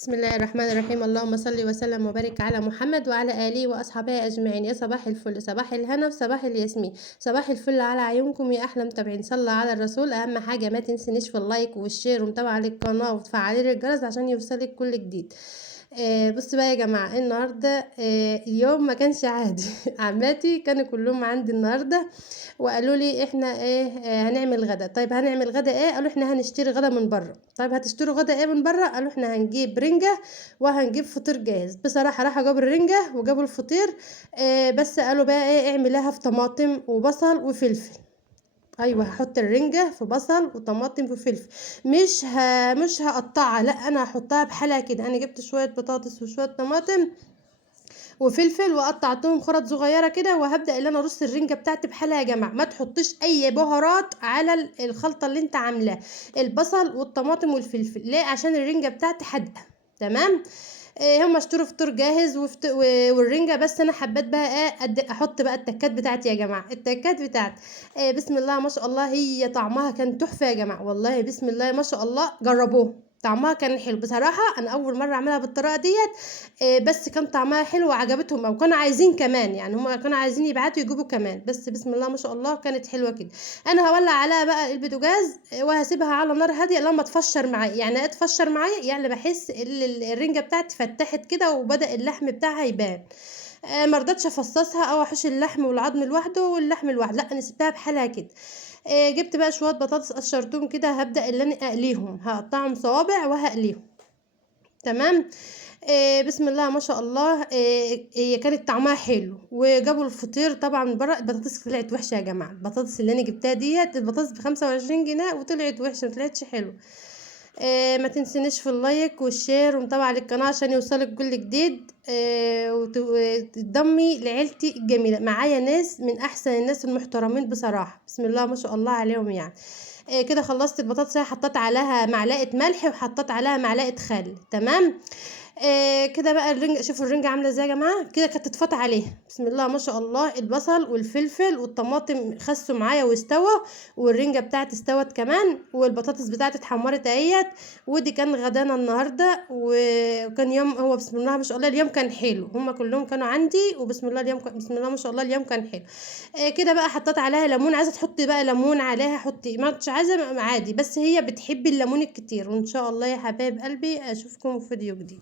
بسم الله الرحمن الرحيم. اللهم صل وسلم وبارك على محمد وعلى آله وأصحابه أجمعين. يا صباح الفل، صباح الهنا وصباح الياسمين، صباح الفل على عيونكم يا أحلى متابعين. صلى على الرسول. أهم حاجة ما تنسنيش في اللايك والشير ومتابعة للقناة وتفعلي الجرس عشان يوصلك كل جديد. بصوا بقى يا جماعة، النهاردة اليوم ما كانش عادي. عماتي كانوا كلهم عندي النهاردة وقالوا لي احنا ايه هنعمل غدا. طيب هنعمل غدا ايه؟ قالوا احنا هنشتري غدا من بره. طيب هتشتروا غدا ايه من بره؟ قالوا احنا هنجيب رنجة وهنجيب فطير جاهز. بصراحة راحوا جابوا الرنجة وجابوا الفطير، بس قالوا بقى ايه اعملها في طماطم وبصل وفلفل. ايوه، هحط الرنجة في بصل وطماطم وفلفل، مش هقطعها، لا انا هحطها بحالها كده. انا جبت شوية بطاطس وشوية طماطم وفلفل وقطعتهم خرط صغيره كده، وهبدا ان انا ارص الرنجه بتاعتي بحالها. يا جماعه ما تحطيش اي بهارات على الخلطه اللي انت عاملاها، البصل والطماطم والفلفل. ليه؟ عشان الرنجه بتاعتي حادقه. تمام. هم اشتروا فطور جاهز والرنجه. بس انا حبيت بقى احط بقى التكات بتاعتي يا جماعه، التكات بتاعتي بسم الله ما شاء الله، هي طعمها كان تحفه يا جماعه، والله بسم الله ما شاء الله. جربوه، طعمها كان حلو بصراحه. انا اول مره اعملها بالطريقه ديت، بس كان طعمها حلو وعجبتهم، او كانوا عايزين كمان، يعني هم كانوا عايزين يبعتوا يجيبوا كمان. بس بسم الله ما شاء الله كانت حلوه كده. انا هولع عليها بقى البوتاجاز وهسيبها على نار هاديه لما تفشر معايا. يعني ايه تفشر معايا؟ يعني بحس الرنجه بتاعتي فتحت كده وبدا اللحم بتاعها يبان. مرضتش افصصها او احوش اللحم والعظم لوحده واللحم لوحده، لا انا سبتها بحالها كده. جبت بقى شويه بطاطس قشرتهم كده، هبدا اللي انا اقليهم، هقطعهم صوابع وهقليهم. تمام. بسم الله ما شاء الله. هي كانت طعمها حلو. وجابوا الفطير طبعا من بره. البطاطس طلعت وحشه يا جماعه، البطاطس اللي انا جبتها ديت البطاطس ب25 جنيه وطلعت وحشه، ما طلعتش حلو. ما تنسنيش في اللايك والشير ومتابعة للقناة عشان يوصلك كل جديد. وتضمي لعيلتي الجميلة. معايا ناس من احسن الناس المحترمين بصراحة، بسم الله ما شاء الله عليهم يعني. كده خلصت البطاطس، حطيت عليها معلقة ملح وحطيت عليها معلقة خل. تمام. كده بقى الرنجة، شوفوا الرنجة عاملة ازاي يا جماعة، كده كانت تتفط عليها. بسم الله ما شاء الله، البصل والفلفل والطماطم خسوا معايا واستوى، والرنجة بتاعتي استوت كمان، والبطاطس بتاعتي اتحمرت اهيت. ودي كان غدانا النهاردة، وكان يوم، هو بسم الله ما شاء الله اليوم كان حلو. هما كلهم كانوا عندي، وبسم الله اليوم بسم الله ما شاء الله اليوم كان حلو. كده بقى حطيت عليها ليمون. عايزه تحطي بقى ليمون عليها حطي، ما مش عايزه عادي، بس هي بتحب الليمون الكتير. وان شاء الله يا حبايب قلبي اشوفكم في فيديو جديد.